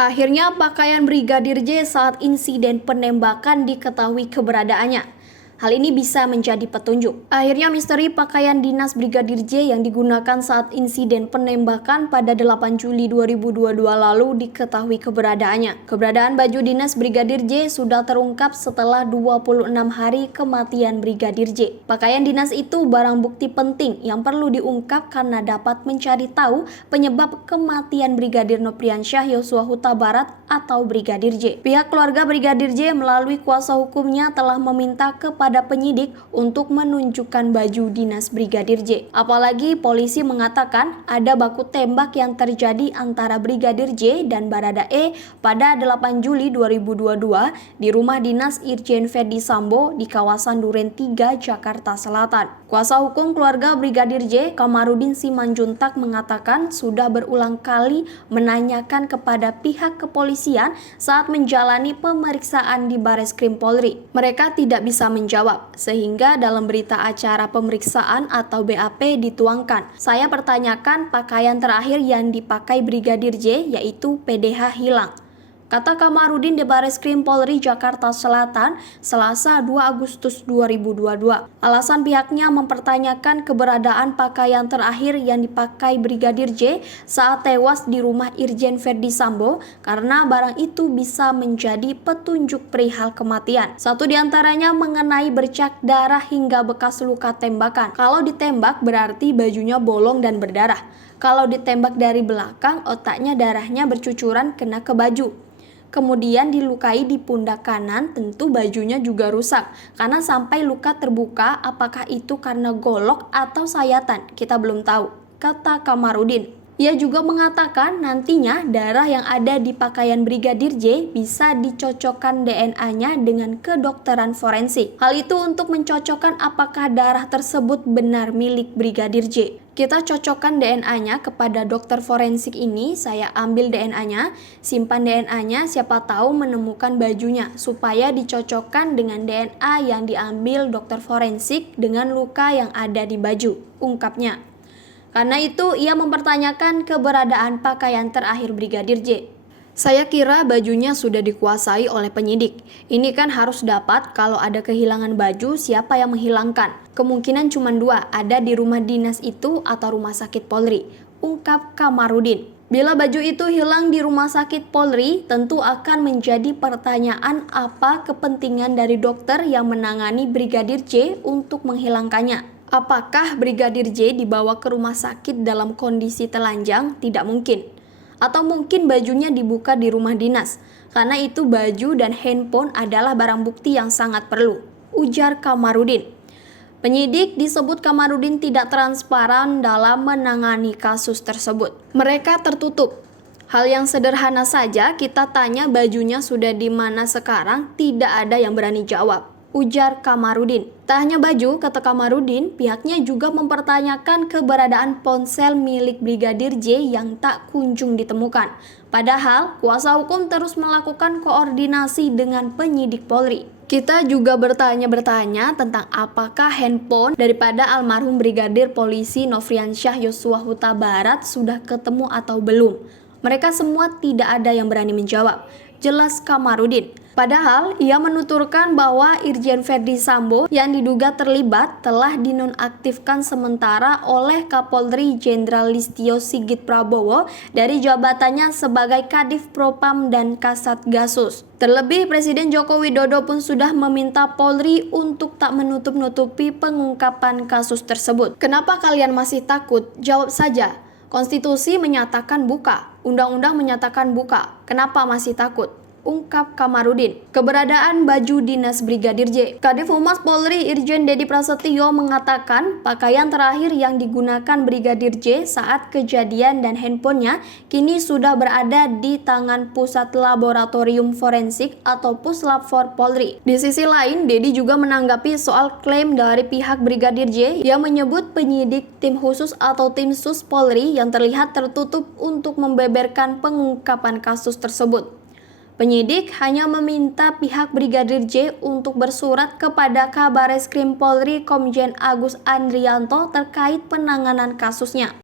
Akhirnya pakaian Brigadir J saat insiden penembakan diketahui keberadaannya. Hal ini bisa menjadi petunjuk. Akhirnya misteri pakaian dinas Brigadir J yang digunakan saat insiden penembakan pada 8 Juli 2022 lalu diketahui keberadaannya. Keberadaan baju dinas Brigadir J sudah terungkap setelah 26 hari kematian Brigadir J. Pakaian dinas itu barang bukti penting yang perlu diungkap karena dapat mencari tahu penyebab kematian Brigadir Nopriansyah Yosua Huta Barat atau Brigadir J. Pihak keluarga Brigadir J melalui kuasa hukumnya telah meminta kepada penyidik untuk menunjukkan baju dinas Brigadir J. Apalagi polisi mengatakan ada baku tembak yang terjadi antara Brigadir J dan Baradae pada 8 Juli 2022 di rumah dinas Irjen Ferdy Sambo di kawasan Duren 3, Jakarta Selatan. Kuasa hukum keluarga Brigadir J, Kamarudin Simanjuntak mengatakan sudah berulang kali menanyakan kepada pihak kepolisian saat menjalani pemeriksaan di Bareskrim Polri. Mereka tidak bisa menjawab, sehingga dalam berita acara pemeriksaan atau BAP dituangkan, saya pertanyakan pakaian terakhir yang dipakai Brigadir J yaitu PDH hilang. Kata Kamarudin di Bareskrim Polri Jakarta Selatan, Selasa 2 Agustus 2022. Alasan pihaknya mempertanyakan keberadaan pakaian terakhir yang dipakai Brigadir J saat tewas di rumah Irjen Ferdy Sambo karena barang itu bisa menjadi petunjuk perihal kematian. Satu diantaranya mengenai bercak darah hingga bekas luka tembakan. Kalau ditembak berarti bajunya bolong dan berdarah. Kalau ditembak dari belakang, otaknya darahnya bercucuran kena ke baju. Kemudian dilukai di pundak kanan, tentu bajunya juga rusak karena sampai luka terbuka. Apakah itu karena golok atau sayatan? Kita belum tahu, kata Kamarudin. Ia juga mengatakan nantinya darah yang ada di pakaian Brigadir J bisa dicocokkan DNA-nya dengan kedokteran forensik. Hal itu untuk mencocokkan apakah darah tersebut benar milik Brigadir J. Kita cocokkan DNA-nya kepada dokter forensik ini, saya ambil DNA-nya, simpan DNA-nya, siapa tahu menemukan bajunya, supaya dicocokkan dengan DNA yang diambil dokter forensik dengan luka yang ada di baju, ungkapnya. Karena itu, ia mempertanyakan keberadaan pakaian terakhir Brigadir J. Saya kira bajunya sudah dikuasai oleh penyidik. Ini kan harus dapat kalau ada kehilangan baju, siapa yang menghilangkan. Kemungkinan cuma dua, ada di rumah dinas itu atau rumah sakit Polri, ungkap Kamarudin. Bila baju itu hilang di rumah sakit Polri, tentu akan menjadi pertanyaan apa kepentingan dari dokter yang menangani Brigadir J untuk menghilangkannya. Apakah Brigadir J dibawa ke rumah sakit dalam kondisi telanjang? Tidak mungkin. Atau mungkin bajunya dibuka di rumah dinas, karena itu baju dan handphone adalah barang bukti yang sangat perlu, ujar Kamarudin. Penyidik disebut Kamarudin tidak transparan dalam menangani kasus tersebut. Mereka tertutup. Hal yang sederhana saja, kita tanya bajunya sudah di mana sekarang, tidak ada yang berani jawab, ujar Kamarudin. Tak hanya baju, kata Kamarudin, pihaknya juga mempertanyakan keberadaan ponsel milik Brigadir J yang tak kunjung ditemukan. Padahal, kuasa hukum terus melakukan koordinasi dengan penyidik Polri. Kita juga bertanya tentang apakah handphone daripada almarhum Brigadir Polisi Nopriansyah Yosua Huta Barat sudah ketemu atau belum. Mereka semua tidak ada yang berani menjawab, jelas Kamarudin. Padahal ia menuturkan bahwa Irjen Ferdy Sambo yang diduga terlibat telah dinonaktifkan sementara oleh Kapolri Jenderal Listio Sigit Prabowo dari jabatannya sebagai Kadif Propam dan Kasat Gasus. Terlebih Presiden Joko Widodo pun sudah meminta Polri untuk tak menutup-nutupi pengungkapan kasus tersebut. Kenapa kalian masih takut? Jawab saja. Konstitusi menyatakan buka, undang-undang menyatakan buka. Kenapa masih takut? Ungkap Kamarudin. Keberadaan baju dinas Brigadir J. Kadif Humas Polri Irjen Dedi Prasetyo mengatakan pakaian terakhir yang digunakan Brigadir J saat kejadian dan handphonenya kini sudah berada di tangan Pusat Laboratorium Forensik atau Puslab-For Polri. Di sisi lain, Dedi juga menanggapi soal klaim dari pihak Brigadir J yang menyebut penyidik tim khusus atau tim sus Polri yang terlihat tertutup untuk membeberkan pengungkapan kasus tersebut. Penyidik hanya meminta pihak Brigadir J untuk bersurat kepada Kabareskrim Polri Komjen Agus Andrianto terkait penanganan kasusnya.